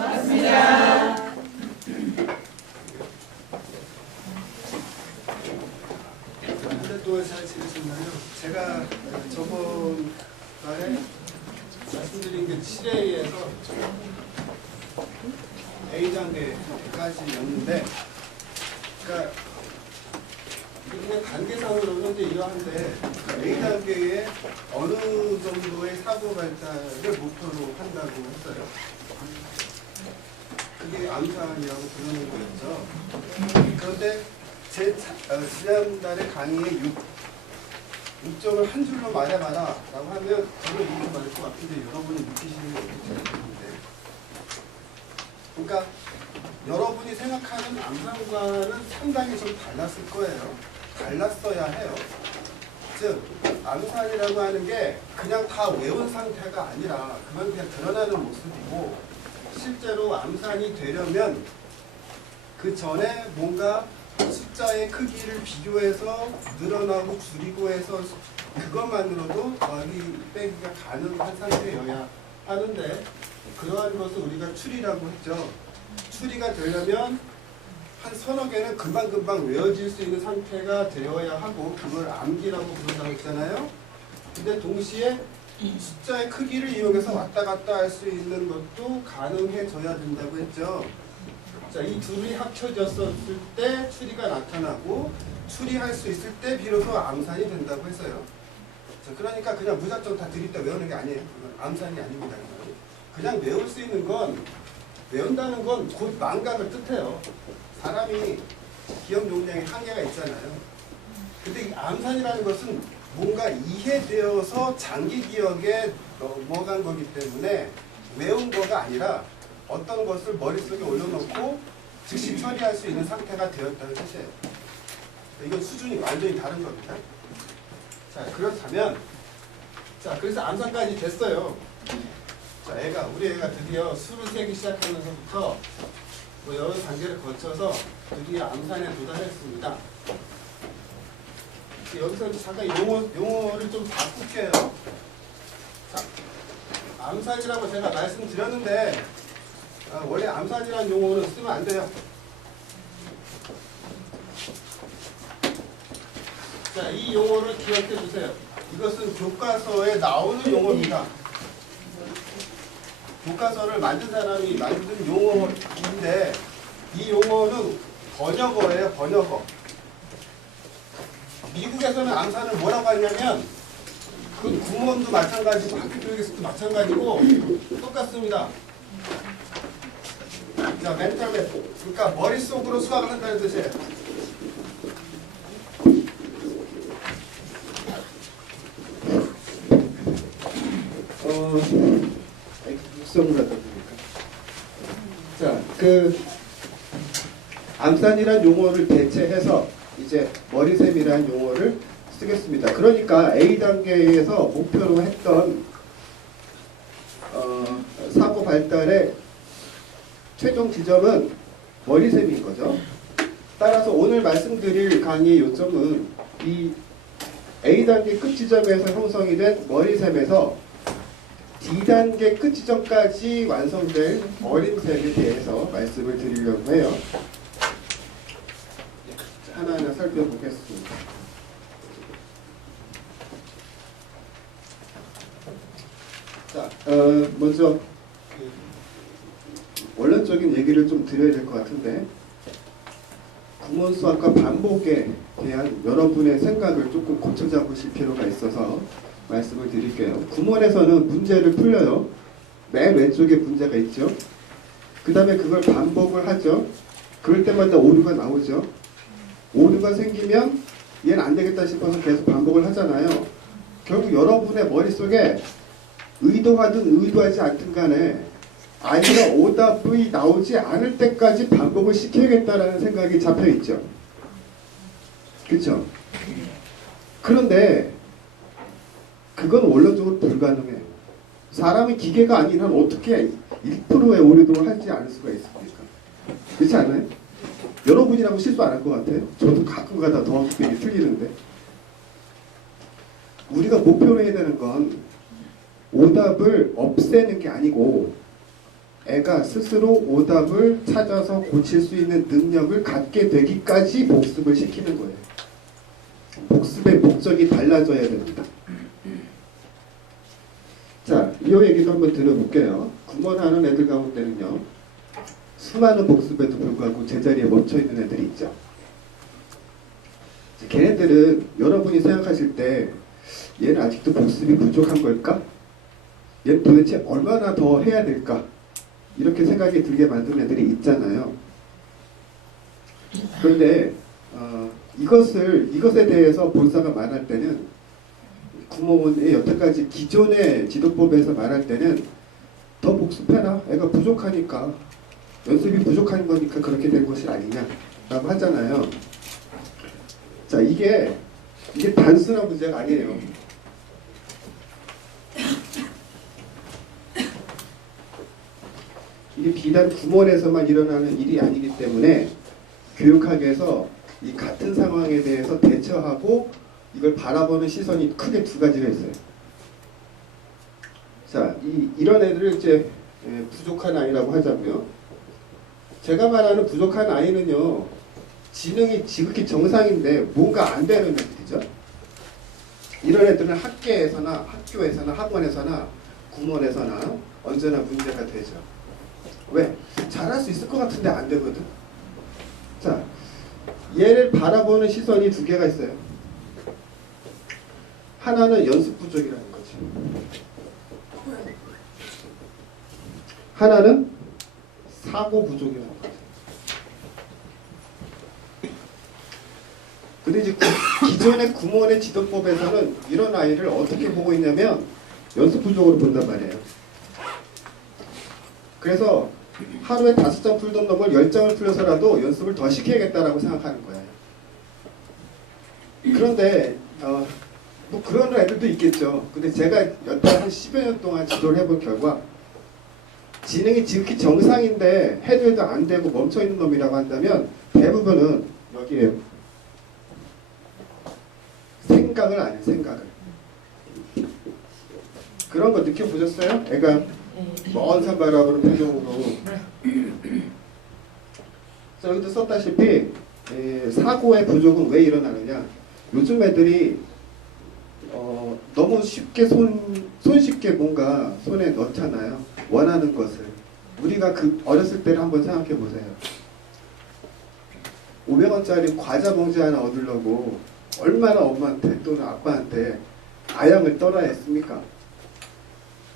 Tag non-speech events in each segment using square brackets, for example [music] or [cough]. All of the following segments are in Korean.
맞습니다. 한달 동안 잘 지내셨나요? 제가 저번 달에 말씀드린 게 7회에서 A 단계까지였는데, 그러니까 그냥 단계상으로는 이제 이러한데 그러니까 A 단계에 어느 정도의 사고 발달을 목표로 한다고 했어요. 그게 암산이라고 부르는 거였죠. 그런데 제 자- 어, 지난달에 강의에 6, 6점을 한 줄로 말해봐라 라고 하면 저는 이거 말할 것 같은데 여러분이 느끼시는 게 어떨지 모르겠는데. 그러니까 여러분이 생각하는 암산과는 상당히 좀 달랐을 거예요. 달랐어야 해요. 즉 암산이라고 하는 게 그냥 다 외운 상태가 아니라 그건 그냥 드러나는 모습이고 실제로 암산이 되려면 그 전에 뭔가 숫자의 크기를 비교해서 늘어나고 줄이고 해서 그것만으로도 더하기 빼기가 가능한 상태여야 하는데 그러한 것을 우리가 추리라고 했죠. 추리가 되려면 한 서너 개는 금방금방 외워질 수 있는 상태가 되어야 하고 그걸 암기라고 부른다고 했잖아요. 근데 동시에 숫자의 크기를 이용해서 왔다 갔다 할 수 있는 것도 가능해져야 된다고 했죠. 자, 이 둘이 합쳐졌을 때 추리가 나타나고 추리할 수 있을 때 비로소 암산이 된다고 했어요. 자, 그러니까 그냥 무작정 다 들이다 외우는 게 아니에요. 암산이 아닙니다. 그냥 외울 수 있는 건 외운다는 건 곧 망각을 뜻해요. 사람이 기억 용량에 한계가 있잖아요. 근데 이 암산이라는 것은 뭔가 이해되어서 장기 기억에 넘어간 거기 때문에 외운 거가 아니라 어떤 것을 머릿속에 올려놓고 즉시 처리할 수 있는 상태가 되었다는 뜻이에요. 이건 수준이 완전히 다른 겁니다. 자, 그렇다면, 자, 그래서 암산까지 됐어요. 자, 애가, 우리 애가 드디어 수를 세기 시작하면서부터 뭐 여러 단계를 거쳐서 드디어 암산에 도달했습니다. 여기서 잠깐 용어, 용어를 좀 바꿀게요. 자, 암산이라고 제가 말씀드렸는데, 아, 원래 암산이라는 용어는 쓰면 안 돼요. 자, 이 용어를 기억해 주세요. 이것은 교과서에 나오는 용어입니다. 교과서를 만든 사람이 만든 용어인데 이 용어는 번역어예요, 번역어. 미국에서는 암산을 뭐라고 하냐면 그 구몬도 마찬가지고 학교 교육에서도 마찬가지고 똑같습니다. 자, 멘탈 맵. 그러니까 머릿속으로 수학을 한다는 뜻이에요. 어, 육성을 갖다 드릴까? 자, 그 암산이란 용어를 대체해서 이제 머리샘이라는 용어를 쓰겠습니다. 그러니까 A 단계에서 목표로 했던 어, 사고 발달의 최종 지점은 머리샘인 거죠. 따라서 오늘 말씀드릴 강의의 요점은 이 A 단계 끝 지점에서 형성이 된 머리샘에서 D 단계 끝 지점까지 완성될 어림샘에 대해서 말씀을 드리려고 해요. 살펴보겠습니다. 자, 어, 먼저 그 원론적인 얘기를 좀 드려야 될 것 같은데 구몬 수학과 반복에 대한 여러분의 생각을 조금 고쳐 잡으실 필요가 있어서 말씀을 드릴게요. 구몬에서는 문제를 풀려요. 맨 왼쪽에 문제가 있죠. 그 다음에 그걸 반복을 하죠. 그럴 때마다 오류가 나오죠. 오류가 생기면 얘는 안 되겠다 싶어서 계속 반복을 하잖아요. 결국 여러분의 머릿속에 의도하든 의도하지 않든 간에 아니면 오답이 나오지 않을 때까지 반복을 시켜야겠다라는 생각이 잡혀 있죠. 그렇죠? 그런데 그건 원론적으로 불가능해요. 사람이 기계가 아닌 한 어떻게 1%의 오류도 하지 않을 수가 있습니까? 그렇지 않아요? 여러분이라고 실수 안 할 것 같아요? 저도 가끔 가다 빼기 틀리는데 우리가 목표로 해야 되는 건 오답을 없애는 게 아니고 애가 스스로 오답을 찾아서 고칠 수 있는 능력을 갖게 되기까지 복습을 시키는 거예요. 복습의 목적이 달라져야 됩니다. 자, 이 얘기도 한번 들어볼게요. 구몬하는 애들 가운데는요, 수많은 복습에도 불구하고 제자리에 멈춰 있는 애들이 있죠. 걔네들은 여러분이 생각하실 때 얘는 아직도 복습이 부족한 걸까? 얘는 도대체 얼마나 더 해야 될까? 이렇게 생각이 들게 만든 애들이 있잖아요. 그런데 어, 이것을 이것에 대해서 본사가 말할 때는 구몬의 여태까지 기존의 지도법에서 말할 때는 더 복습해라. 애가 부족하니까 연습이 부족한 거니까 그렇게 된 것이 아니냐라고 하잖아요. 자 이게 이게 단순한 문제가 아니에요. 이게 비단 구몬에서만 일어나는 일이 아니기 때문에 교육학에서 이 같은 상황에 대해서 대처하고 이걸 바라보는 시선이 크게 두 가지가 있어요. 자, 이, 이런 애들을 이제 예, 부족한 아이라고 하자고요. 제가 말하는 부족한 아이는요, 지능이 지극히 정상인데 뭔가 안 되는 애들이죠. 이런 애들은 학계에서나 학교에서나 학원에서나 구몬에서나 언제나 문제가 되죠. 왜? 잘할 수 있을 것 같은데 안 되거든. 자, 얘를 바라보는 시선이 두 개가 있어요. 하나는 연습 부족이라는 거지. 하나는 사고 부족이라는 거지. 근데 이제 구- [coughs] 기존의 구몬의 지도법에서는 이런 아이를 어떻게 보고 있냐면 연습 부족으로 본단 말이에요. 그래서 하루에 다섯 장 풀던 놈을 열 장을 풀려서라도 연습을 더 시켜야겠다라고 생각하는 거예요. 그런데 어, 뭐 그런 애들도 있겠죠. 근데 제가 여태 한 10여 년 동안 지도를 해본 결과 지능이 지극히 정상인데 해도 해도 안 되고 멈춰 있는 놈이라고 한다면 대부분은 여기에 생각을 안 해요. 생각을. 그런 거 느껴보셨어요? 애가 먼산 바라보는 표정으로 자 여기도 썼다시피 에, 사고의 부족은 왜 일어나느냐 요즘 애들이 어, 너무 쉽게 손, 손쉽게 뭔가 손에 넣잖아요 원하는 것을 우리가 그 어렸을 때를 한번 생각해 보세요 500원짜리 과자 봉지 하나 얻으려고 얼마나 엄마한테 또는 아빠한테 아양을 떨어야 했습니까?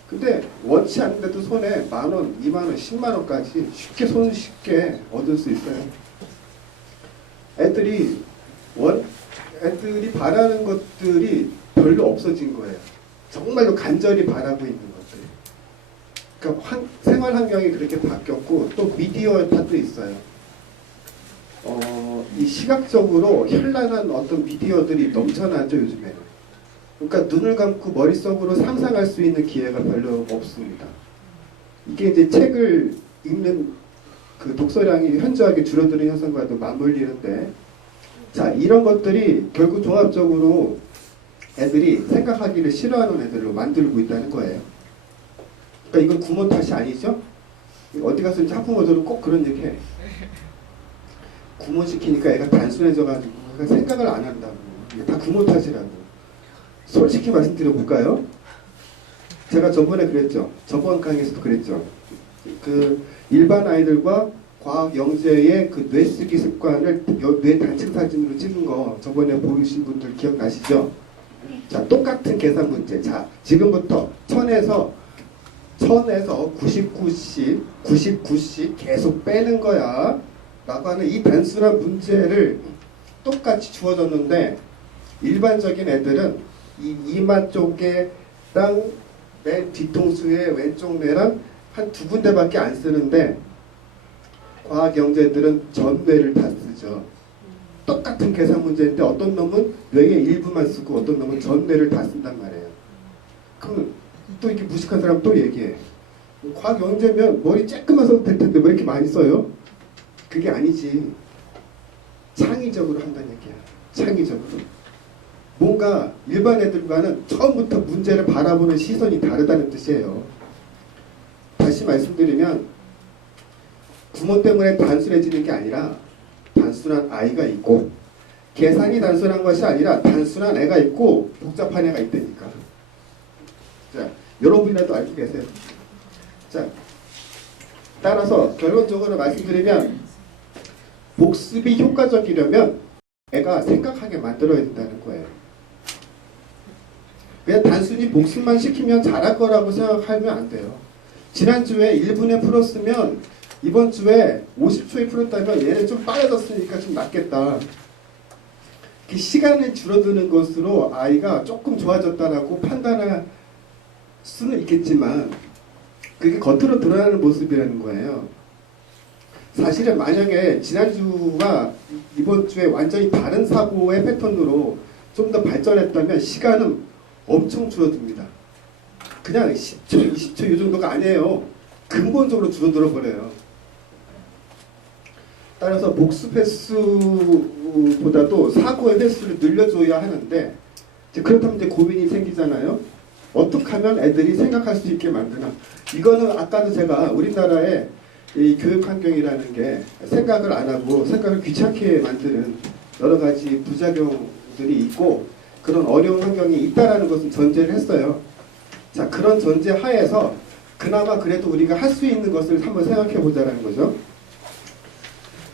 근데 원치 않는데도 손에 만 원, 이만 원, 십만 원까지 쉽게 손쉽게 얻을 수 있어요. 애들이 원 애들이 바라는 것들이 별로 없어진 거예요. 정말로 간절히 바라고 있는 것들. 그러니까 환- 생활 환경이 그렇게 바뀌었고 또 미디어 탓도 있어요. 어, 이 시각적으로 현란한 어떤 미디어들이 넘쳐나죠 요즘에는. 그러니까 눈을 감고 머릿속으로 상상할 수 있는 기회가 별로 없습니다. 이게 이제 책을 읽는 그 독서량이 현저하게 줄어드는 현상과도 맞물리는데 자 이런 것들이 결국 종합적으로 애들이 생각하기를 싫어하는 애들로 만들고 있다는 거예요. 그러니까 이건 구몬 탓이 아니죠? 어디 가서 학부모들은 꼭 그런 얘기 해. 구몬 시키니까 애가 단순해져가지고 생각을 안 한다고. 다 구몬 탓이라고. 솔직히 말씀드려볼까요? 제가 저번에 그랬죠. 저번 강의에서도 그랬죠. 그 일반 아이들과 과학 영재의 그 뇌쓰기 습관을 여- 뇌 단층 사진으로 찍은 거 저번에 보이신 분들 기억나시죠? 자, 똑같은 계산 문제. 자, 지금부터 천에서 천에서 99씩 99씩 계속 빼는 거야. 라고 하는 이 단순한 문제를 똑같이 주어졌는데 일반적인 애들은 이 이마 쪽에랑 맨 뒤통수의 왼쪽 뇌랑 한 두 군데밖에 안 쓰는데 과학 영재들은 전 뇌를 다 쓰죠. 똑같은 계산 문제인데 어떤 놈은 뇌의 일부만 쓰고 어떤 놈은 전 뇌를 다 쓴단 말이에요. 그럼 또 이렇게 무식한 사람 또 얘기해. 과학 영재면 머리 쬐끔만 써도 될 텐데 왜 이렇게 많이 써요? 그게 아니지. 창의적으로 한다는 얘기야. 창의적으로. 뭔가 일반 애들과는 처음부터 문제를 바라보는 시선이 다르다는 뜻이에요. 다시 말씀드리면 부모 때문에 단순해지는 게 아니라 단순한 아이가 있고 계산이 단순한 것이 아니라 단순한 애가 있고 복잡한 애가 있다니까. 자, 여러분이라도 알고 계세요. 자, 따라서 결론적으로 말씀드리면 복습이 효과적이려면 애가 생각하게 만들어야 된다는 거예요. 그냥 단순히 복습만 시키면 잘할 거라고 생각하면 안 돼요. 지난주에 1분에 풀었으면 이번 주에 50초에 풀었다면 얘는 좀 빨라졌으니까 좀 낫겠다. 그 시간이 줄어드는 것으로 아이가 조금 좋아졌다라고 판단할 수는 있겠지만 그게 겉으로 드러나는 모습이라는 거예요. 사실은 만약에 지난주와 이번 주에 완전히 다른 사고의 패턴으로 좀 더 발전했다면 시간은 엄청 줄어듭니다. 그냥 10초, 20초 이 정도가 아니에요. 근본적으로 줄어들어 버려요. 따라서 복습 횟수보다도 사고의 횟수를 늘려줘야 하는데 그렇다면 이제 고민이 생기잖아요. 어떻게 하면 애들이 생각할 수 있게 만드나? 이거는 아까도 제가 우리나라의 이 교육 환경이라는 게 생각을 안 하고 생각을 귀찮게 만드는 여러 가지 부작용들이 있고 그런 어려운 환경이 있다라는 것은 전제를 했어요. 자 그런 전제 하에서 그나마 그래도 우리가 할 수 있는 것을 한번 생각해 보자라는 거죠.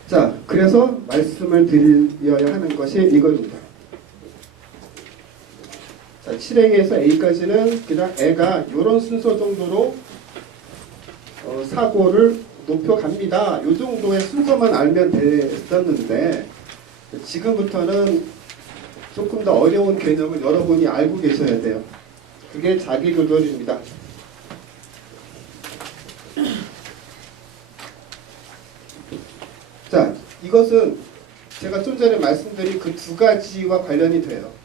자 그래서 말씀을 드려야 하는 것이 이겁니다. 자 7행에서 A까지는 그냥 애가 이런 순서 정도로 어, 사고를 높여갑니다. 이 정도의 순서만 알면 됐었는데 지금부터는 조금 더 어려운 개념을 여러분이 알고 계셔야 돼요. 그게 자기 조절입니다. 자, 이것은 제가 좀 전에 말씀드린 그 두 가지와 관련이 돼요.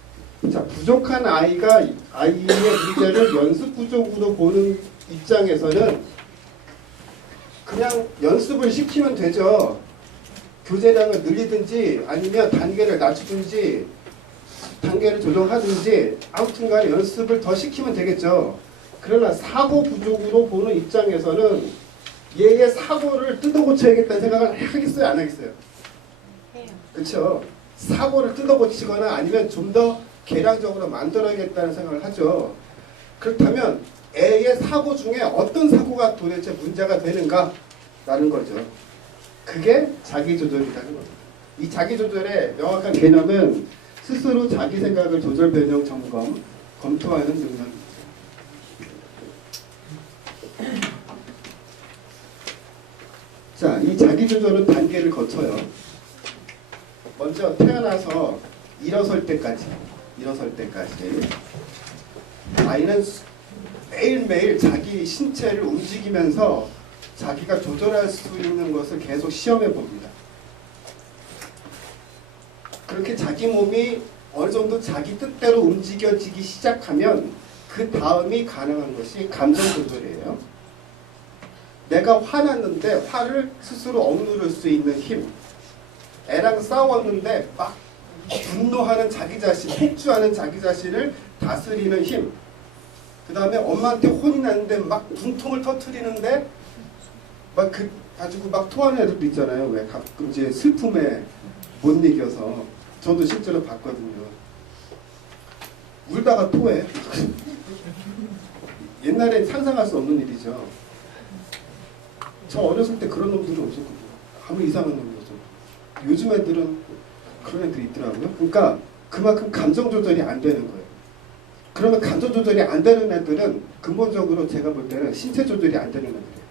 자, 부족한 아이가 아이의 문제를 연습 부족으로 보는 입장에서는 그냥 연습을 시키면 되죠. 교재량을 늘리든지 아니면 단계를 낮추든지 단계를 조정하든지 아무튼 간에 연습을 더 시키면 되겠죠. 그러나 사고 부족으로 보는 입장에서는 얘의 사고를 뜯어 고쳐야겠다는 생각을 하겠어요? 안 하겠어요? 그렇죠. 사고를 뜯어 고치거나 아니면 좀더 개량적으로 만들어야겠다는 생각을 하죠. 그렇다면 애의 사고 중에 어떤 사고가 도대체 문제가 되는가라는 거죠. 그게 자기 조절이라는 겁니다. 이 자기 조절의 명확한 개념은 스스로 자기 생각을 조절 변형 점검 검토하는 능력입니다. 자, 이 자기 조절은 단계를 거쳐요. 먼저 태어나서 일어설 때까지, 일어설 때까지 아이는 수- 매일매일 자기 신체를 움직이면서 자기가 조절할 수 있는 것을 계속 시험해 봅니다. 그렇게 자기 몸이 어느 정도 자기 뜻대로 움직여지기 시작하면 그 다음이 가능한 것이 감정 조절이에요. 내가 화났는데 화를 스스로 억누를 수 있는 힘. 애랑 싸웠는데 막 분노하는 자기 자신, 폭주하는 자기 자신을 다스리는 힘. 그 다음에 엄마한테 혼이 났는데 막 분통을 터트리는데 막 그 가지고 막 토하는 애들도 있잖아요. 왜 가끔 이제 슬픔에 못 이겨서 저도 실제로 봤거든요. 울다가 토해. [laughs] 옛날엔 상상할 수 없는 일이죠. 저 어렸을 때 그런 놈들이 없었거든요. 아무 이상한 놈이었죠. 요즘 애들은 그런 애들이 있더라고요. 그러니까 그만큼 감정 조절이 안 되는 거예요. 그러면 감정 조절이 안 되는 애들은 근본적으로 제가 볼 때는 신체 조절이 안 되는 애들이에요.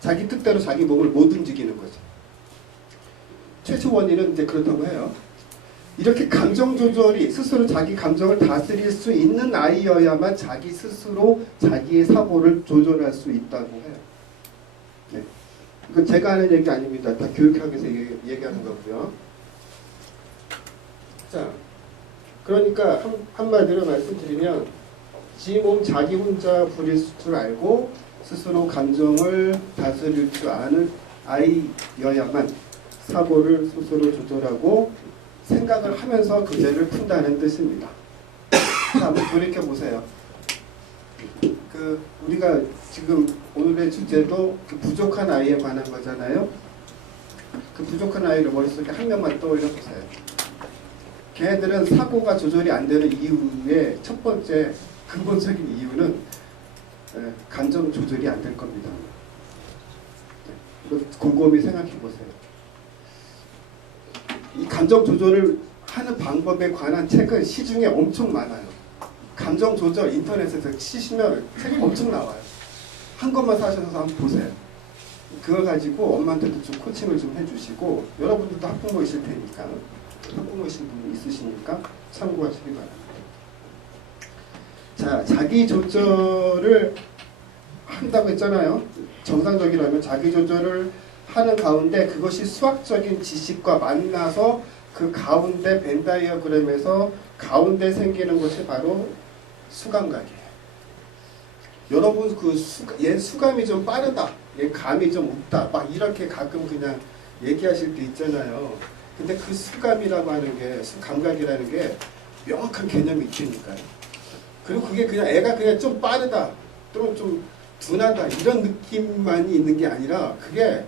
자기 뜻대로 자기 몸을 못 움직이는 거죠. 최초 원인은 이제 그렇다고 해요. 이렇게 감정 조절이 스스로 자기 감정을 다스릴 수 있는 아이여야만 자기 스스로 자기의 사고를 조절할 수 있다고 해요. 네. 이건 제가 하는 얘기 아닙니다. 다 교육학에서 얘기, 얘기 하는 거고요. 자, 그러니까 한, 한마디로 말씀드리면 지 몸 자기 혼자 부릴 줄 알고 스스로 감정을 다스릴 줄 아는 아이여야만 사고를 스스로 조절하고 생각을 하면서 그 죄를 푼다는 뜻입니다. [coughs] 자, 한번 돌이켜 보세요. 그 우리가 지금 오늘의 주제도 그 부족한 아이에 관한 거잖아요. 그 부족한 아이를 머릿속에 한 명만 떠올려 보세요. 걔네들은 사고가 조절이 안 되는 이유의 첫 번째 근본적인 이유는 에, 감정 조절이 안 될 겁니다. 네, 곰곰이 생각해 보세요. 이 감정 조절을 하는 방법에 관한 책은 시중에 엄청 많아요. 감정 조절 인터넷에서 치시면 책이 엄청 나와요. 한 권만 사셔서 한번 보세요. 그거 가지고 엄마한테도 좀 코칭을 좀 해주시고 여러분들도 학부모이실 테니까 학부모이신 분이 있으시니까 참고하시기 바랍니다. 자, 자기 조절을 한다고 했잖아요. 정상적이라면 자기 조절을 하는 가운데 그것이 수학적인 지식과 만나서 그 가운데 벤 다이어그램에서 가운데 생기는 것이 바로 수감각이에요. 여러분 그 수, 얘 수감이 좀 빠르다, 얘 감이 좀 없다, 막 이렇게 가끔 그냥 얘기하실 때 있잖아요. 근데 그 수감이라고 하는 게, 수- 감각이라는 게 명확한 개념이 있으니까요. 그리고 그게 그냥 애가 그냥 좀 빠르다, 또는 좀 둔하다 이런 느낌만이 있는 게 아니라 그게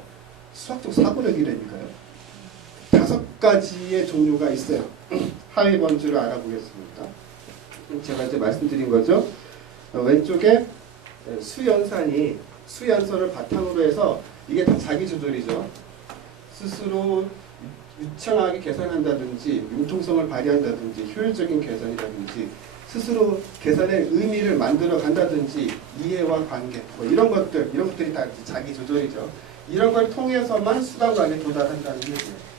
수학적 사고력이라니까요. 다섯 가지의 종류가 있어요. [clears throat] 하위 범주를 알아보겠습니다. 제가 이제 말씀드린 거죠. 어, 왼쪽에 수연산이 수연선을 바탕으로 해서 이게 다 자기 조절이죠. 스스로 유창하게 계산한다든지 융통성을 발휘한다든지 효율적인 계산이라든지 스스로 계산의 의미를 만들어 간다든지 이해와 관계 뭐 이런 것들 이런 것들이 다 자기 조절이죠. 이런 걸 통해서만 수감각에 도달한다는 얘기예요.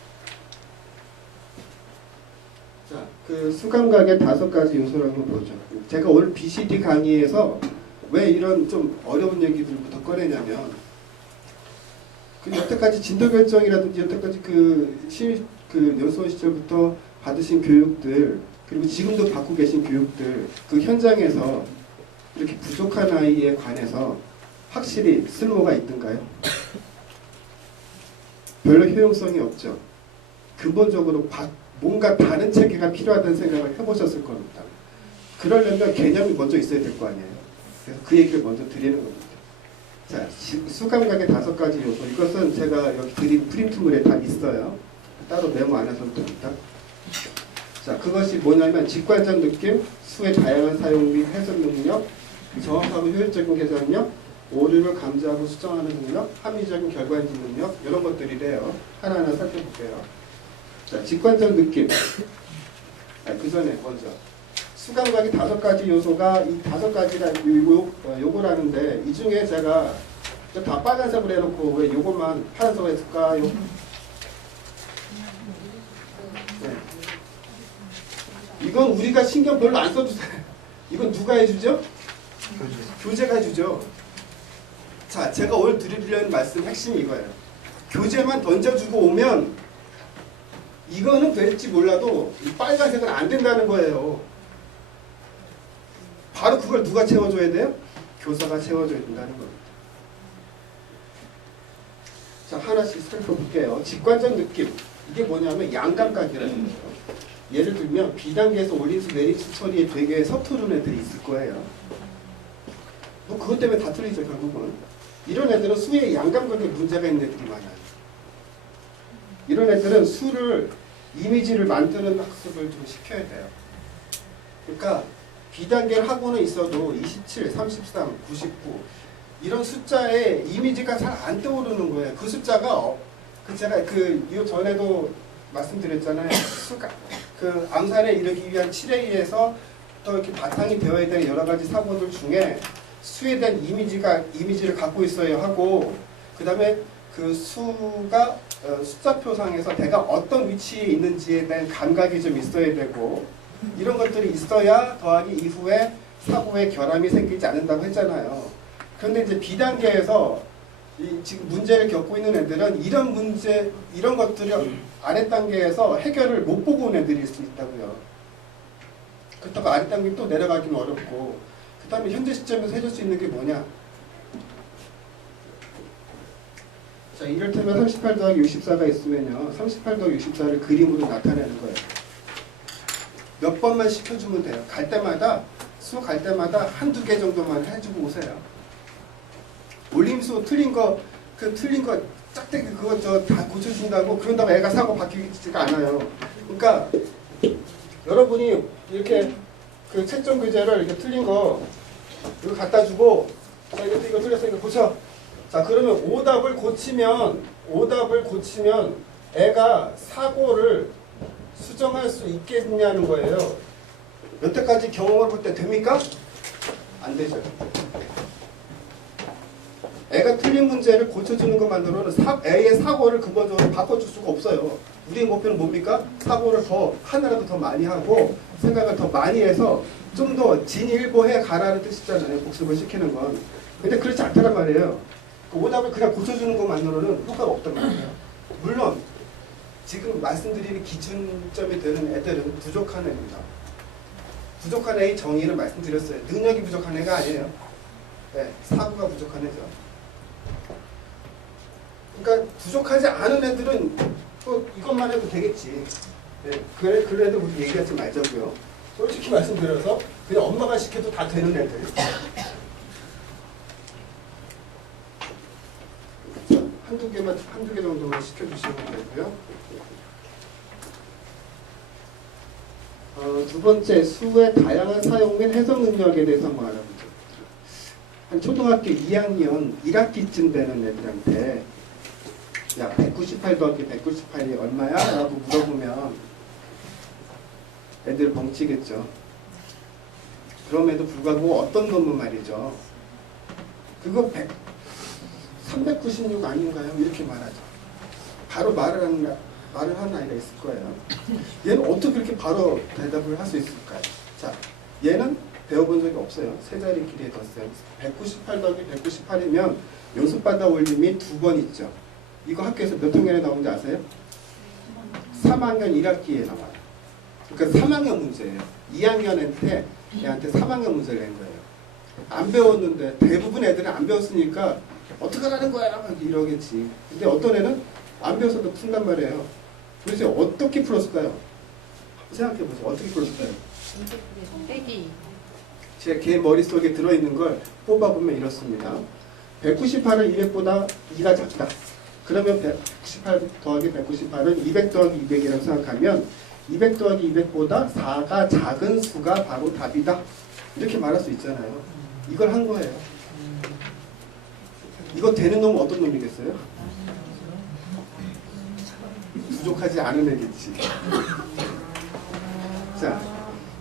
자, 그 수감각의 다섯 가지 요소를 한번 보죠. 제가 오늘 BCD 강의에서 왜 이런 좀 어려운 얘기들부터 꺼내냐면 그 여태까지 진도 결정이라든지 여태까지 그, 시, 그 연수원 시절부터 받으신 교육들 그리고 지금도 받고 계신 교육들 그 현장에서 이렇게 부족한 아이에 관해서 확실히 쓸모가 있던가요? 별로 효용성이 없죠. 근본적으로 바- 뭔가 다른 체계가 필요하다는 생각을 해보셨을 겁니다. 그러려면 개념이 먼저 있어야 될 거 아니에요. 그래서 그 얘기를 먼저 드리는 겁니다. 자, 시- 수감각의 다섯 가지 요소. 이것은 제가 여기 드린 프린트물에 다 있어요. 따로 메모 안 하셔도 됩니다. 자, 그것이 뭐냐면 직관적 느낌, 수의 다양한 사용 및 해석 능력, 정확하고 효율적인 계산력, 오류를 감지하고 수정하는 능력, 합리적인 결과인지 능력 이런 것들이래요. 하나하나 살펴볼게요. 자, 직관적 느낌. 아, 그 전에 먼저 수감각이 다섯 가지 요소가 이 다섯 가지라 요, 어, 요거라는데 이 중에 제가 저다 빨간색으로 해놓고 왜 요것만 파란색으로 했을까요? 네. 이건 우리가 신경 별로 안 써도 돼. [laughs] 이건 누가 해주죠? 교재가 해주죠. 자, 제가 오늘 드리려는 말씀 핵심이 이거예요. 교재만 던져주고 오면 이거는 될지 몰라도 이 빨간색은 안 된다는 거예요. 바로 그걸 누가 채워줘야 돼요? 교사가 채워줘야 된다는 겁니다. 자, 하나씩 살펴볼게요. 직관적 느낌. 이게 뭐냐면 양감각이라는 거예요. 예를 들면 비단계에서 올린수 내린수 처리에 되게 서투른 애들이 있을 거예요. 뭐 그것 때문에 다 틀리죠 결국은. 이런 애들은 수의 양감각에 문제가 있는 애들이 많아요. 이런 애들은 수를 이미지를 만드는 학습을 좀 시켜야 돼요. 그러니까 비단계를 하고는 있어도 27, 33, 99 이런 숫자에 이미지가 잘 안 떠오르는 거예요. 그 숫자가 어, 그 제가 그이 전에도 말씀드렸잖아요. 그 암산에 이르기 위한 7에 의해서 또 이렇게 바탕이 되어야 되는 여러 가지 사고들 중에 수에 대한 이미지가 이미지를 갖고 있어야 하고 그다음에 그 수가 어, 숫자표상에서 내가 어떤 위치에 있는지에 대한 감각이 좀 있어야 되고 이런 것들이 있어야 더하기 이후에 사고의 결함이 생기지 않는다고 했잖아요. 그런데 이제 B단계에서 이 지금 문제를 겪고 있는 애들은 이런 문제, 이런 것들을 아래 단계에서 해결을 못 보고 온 애들일 수 있다고요. 그렇다고 아래 단계 또 내려가기는 어렵고, 그 다음에 현재 시점에서 해줄 수 있는 게 뭐냐? 자, 이를테면 38 더하기 64가 있으면요. 38 더하기 64를 그림으로 나타내는 거예요. 몇 번만 시켜주면 돼요. 갈 때마다, 수 갈 때마다 한두 개 정도만 해주고 오세요. 올림수 틀린 거 그 틀린 거 짝대기 그거 저 다 고쳐준다고 그런다고 애가 사고 바뀌지가 않아요. 그러니까 여러분이 이렇게 그 채점 교재를 이렇게 틀린 거 이거 갖다 주고 자 이것도 이거 틀렸어 이거 고쳐. 자 그러면 오답을 고치면 오답을 고치면 애가 사고를 수정할 수 있겠냐는 거예요. 여태까지 경험을 볼 때 됩니까? 안 되죠. 애가 틀린 문제를 고쳐주는 것만으로는 사, 애의 사고를 근본적으로 바꿔줄 수가 없어요. 우리의 목표는 뭡니까? 사고를 더 하나라도 더 많이 하고 생각을 더 많이 해서 좀 더 진일보해 가라는 뜻이잖아요. 복습을 시키는 건. 근데 그렇지 않다란 말이에요. 그 오답을 그냥 고쳐주는 것만으로는 효과가 없단 말이에요. 물론 지금 말씀드리는 기준점이 되는 애들은 부족한 애입니다. 부족한 애의 정의를 말씀드렸어요. 능력이 부족한 애가 아니에요. 네, 사고가 부족한 애죠. 그러니까 부족하지 않은 애들은 또 이것만 해도 되겠지. 네, 그래, 그래도 우리 얘기하지 말자고요. 솔직히 말씀드려서 그냥 엄마가 시켜도 다 되는 애들. 자, 한두 개만 한두 개 정도만 시켜주시면 되고요. 어, 두 번째 수의 다양한 사용 및 해석 능력에 대해서 알아보죠. 한 초등학교 2학년 1학기쯤 되는 애들한테 야 198 더하기 198이 얼마야? 라고 물어보면 애들 벙치겠죠. 그럼에도 불구하고 어떤 놈은 말이죠. 그거 100, 396 아닌가요? 이렇게 말하죠. 바로 말을 하는, 말을 하는 아이가 있을 거예요. 얘는 어떻게 그렇게 바로 대답을 할 수 있을까요? 자, 얘는 배워본 적이 없어요. 세 자리 길이에 뒀어요. 198 더하기 198이면 연습받아 올림이 두 번 있죠. 이거 학교에서 몇 학년에 나오는지 아세요? 3학년 1학기에 나와요. 그러니까 3학년 문제예요. 2학년한테 얘한테 3학년 문제를 낸 거예요. 안 배웠는데 대부분 애들은 안 배웠으니까 어떡하라는 거야 막 이러겠지. 근데 어떤 애는 안 배워서도 푼단 말이에요. 도대체 어떻게 풀었을까요? 생각해보세요. 어떻게 풀었을까요? 빼기 제걔 머릿속에 들어있는 걸 뽑아보면 이렇습니다. 198은 200보다 2가 작다. 그러면 198 더하기 198은 200 더하기 200이라고 생각하면 200 더하기 200보다 4가 작은 수가 바로 답이다. 이렇게 말할 수 있잖아요. 이걸 한 거예요. 이거 되는 놈은 어떤 놈이겠어요? 부족하지 않은 애겠지. 자,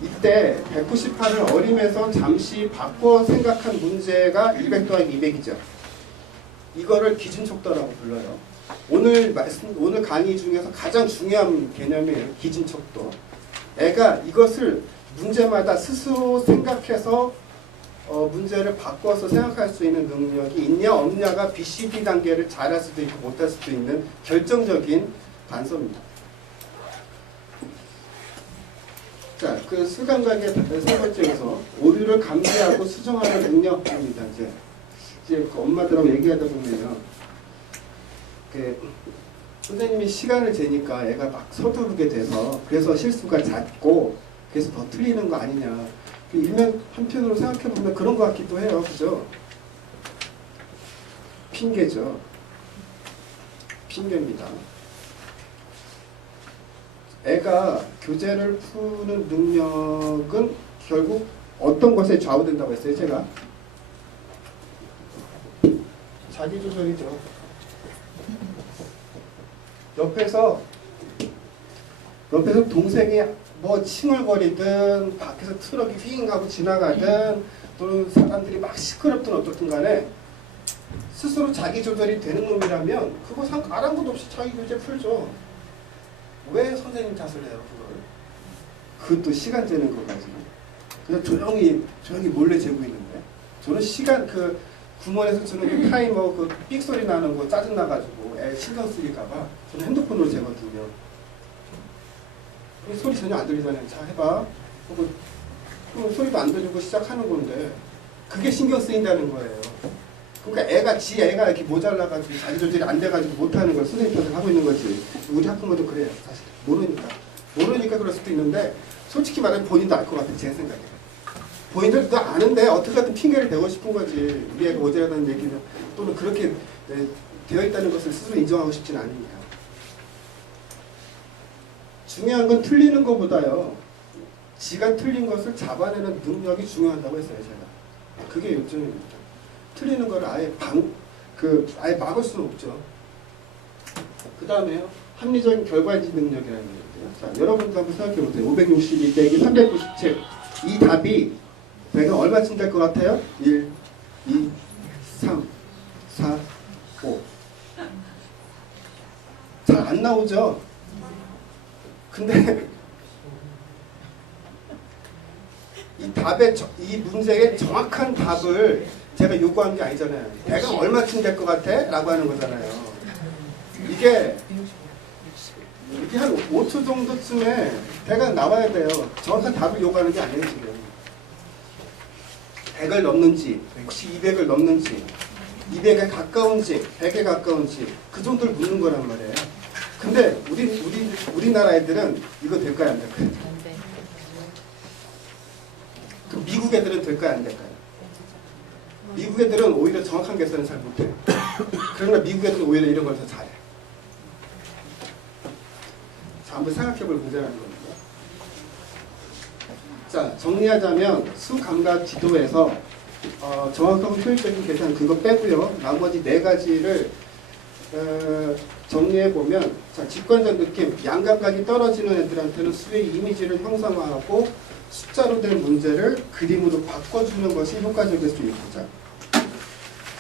이때 198을 어림에서 잠시 바꿔 생각한 문제가 200 더하기 200이죠. 이거를 기준 척도라고 불러요. 오늘 말씀 오늘 강의 중에서 가장 중요한 개념이에요. 기준 척도. 애가 이것을 문제마다 스스로 생각해서 어, 문제를 바꿔서 생각할 수 있는 능력이 있냐 없냐가 BCD 단계를 잘할 수도 있고 못할 수도 있는 결정적인 단서입니다. 자, 그 수감각의 세 번째에서 오류를 감지하고 수정하는 능력입니다. 이제 이제 그 엄마들하고 얘기하다 보면요, 그 선생님이 시간을 재니까 애가 막 서두르게 돼서 그래서 실수가 잦고 그래서 더 틀리는 거 아니냐. 그 일면 한편으로 생각해 보면 그런 것 같기도 해요, 그죠? 핑계죠. 핑계입니다. 애가 교재를 푸는 능력은 결국 어떤 것에 좌우된다고 했어요, 제가? 자기 조절이죠. 옆에서 옆에서 동생이 뭐 칭얼거리든 밖에서 트럭이 휘잉 하고 지나가든 또는 사람들이 막 시끄럽든 어떻든 간에 스스로 자기 조절이 되는 놈이라면 그거 상 아랑곳 없이 자기 교재 풀죠. 왜 선생님 탓을 해요 그걸? 그것도 시간 재는 거 가지고 그냥 조용히 조용히 몰래 재고 있는데 저는 시간 그 구몬에서 주는 그 타이머 그 삑 소리 나는 거 짜증 나가지고 애 신경 쓰일까봐 저는 핸드폰으로 재거든요. 이 소리 전혀 안 들리잖아요. 자 해봐. 혹은 그럼 소리도 안 들리고 시작하는 건데 그게 신경 쓰인다는 거예요. 그러니까 애가 지 애가 이렇게 모자라가지고 자기 조절이 안 돼가지고 못하는 걸 선생님 탓을 하고 있는 거지. 우리 학부모도 그래요. 사실 모르니까 모르니까 그럴 수도 있는데 솔직히 말하면 본인도 알 것 같아 제 생각에. 본인들도 아는데 어떻게든 핑계를 대고 싶은 거지. 우리 애가 모자라다는 얘기는 또는 그렇게 네, 되어 있다는 것을 스스로 인정하고 싶지는 않으니까. 중요한 건 틀리는 것보다요. 지가 틀린 것을 잡아내는 능력이 중요하다고 했어요, 제가. 그게 요점입니다. 틀리는 걸 아예 방, 그, 아예 막을 수는 없죠. 그 다음에요. 합리적인 결과인지 능력이라는 게 있는데요. 자, 여러분도 한번 생각해 보세요. 562 빼기 397. 이 답이 내가 얼마쯤 될 것 같아요? 1, 2, 3, 4, 5. 잘 안 나오죠? 근데 이 답의 저- 이 문제의 정확한 답을 제가 요구한 게 아니잖아요. 내가 얼마쯤 될 것 같아? 라고 하는 거잖아요. 이게 이게 한 5초 정도쯤에 대강 나와야 돼요. 정확한 답을 요구하는 게 아니에요, 지금. 100을 넘는지, 혹시 200을 넘는지, 200에 가까운지, 100에 가까운지, 그 정도를 묻는 거란 말이에요. 근데 우리, 우리, 우리나라 애들은 이거 될까요, 안 될까요? 그 미국 애들은 될까요, 안 될까요? 미국 애들은 오히려 정확한 계산을 잘 못해. 그러나 미국 애들은 오히려 이런 걸 더 잘해. 자, 한번 생각해 볼 문제라는 겁니다. 자, 정리하자면 수감각 지도에서 어, 정확하고 효율적인 계산 그거 빼고요. 나머지 네 가지를 어, 정리해 보면 자, 직관적 느낌, 양감각이 떨어지는 애들한테는 수의 이미지를 형상화하고 숫자로 된 문제를 그림으로 바꿔주는 것이 효과적일 수 있고자.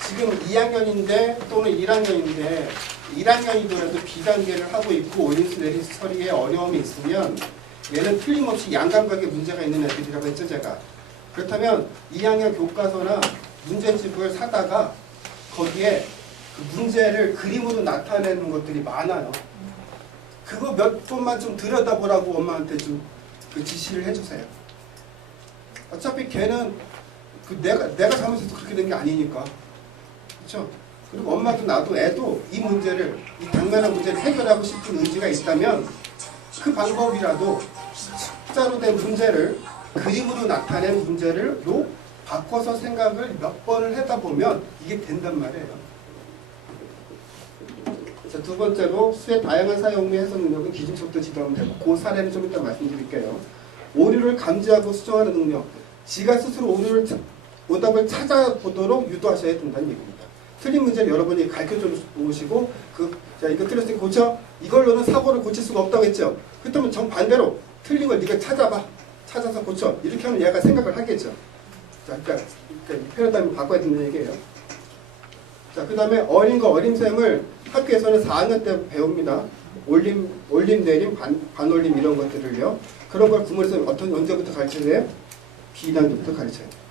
지금 2학년인데 또는 1학년인데 1학년이더라도 비단계를 하고 있고 오인수 내리수 처리에 어려움이 있으면 얘는 틀림없이 양감각에 문제가 있는 애들이라고 했죠 제가. 그렇다면 2학년 교과서나 문제집을 사다가 거기에 그 문제를 그림으로 나타내는 것들이 많아요. 그거 몇 번만 좀 들여다보라고 엄마한테 좀 그 지시를 해주세요. 어차피 걔는 그 내가 내가 잘못해서 그렇게 된 게 아니니까. 그렇죠? 그리고 엄마도 나도 애도 이 문제를 이 당면한 문제를 해결하고 싶은 의지가 있다면 그 방법이라도 숫자로 된 문제를 그림으로 나타낸 문제를로 바꿔서 생각을 몇 번을 하다 보면 이게 된단 말이에요. 자, 두 번째로 수의 다양한 사용 및 해석 능력은 기준속도 지도하면 되고 그 사례를 좀 이따 말씀드릴게요. 오류를 감지하고 수정하는 능력. 지가 스스로 오류를 차- 오답을 찾아보도록 유도하셔야 된다는 얘기입니다. 틀린 문제를 여러분이 가르쳐줘 보시고 그, 자, 이거 틀렸으니 고쳐. 이걸로는 사고를 고칠 수가 없다고 했죠. 그렇다면 정반대로 틀린 걸 네가 찾아봐. 찾아서 고쳐. 이렇게 하면 얘가 생각을 하겠죠. 자, 그러니까, 그러니까 패러다임을 바꿔야 된다는 얘기예요. 자, 그 다음에 어린과 어림셈을 학교에서는 4학년 때 배웁니다. 올림, 올림, 내림, 반, 반올림 이런 것들을요. 그런 걸 구문에서 어떤 언제부터 가르쳐야 돼요? 비단계부터 가르쳐야 돼요.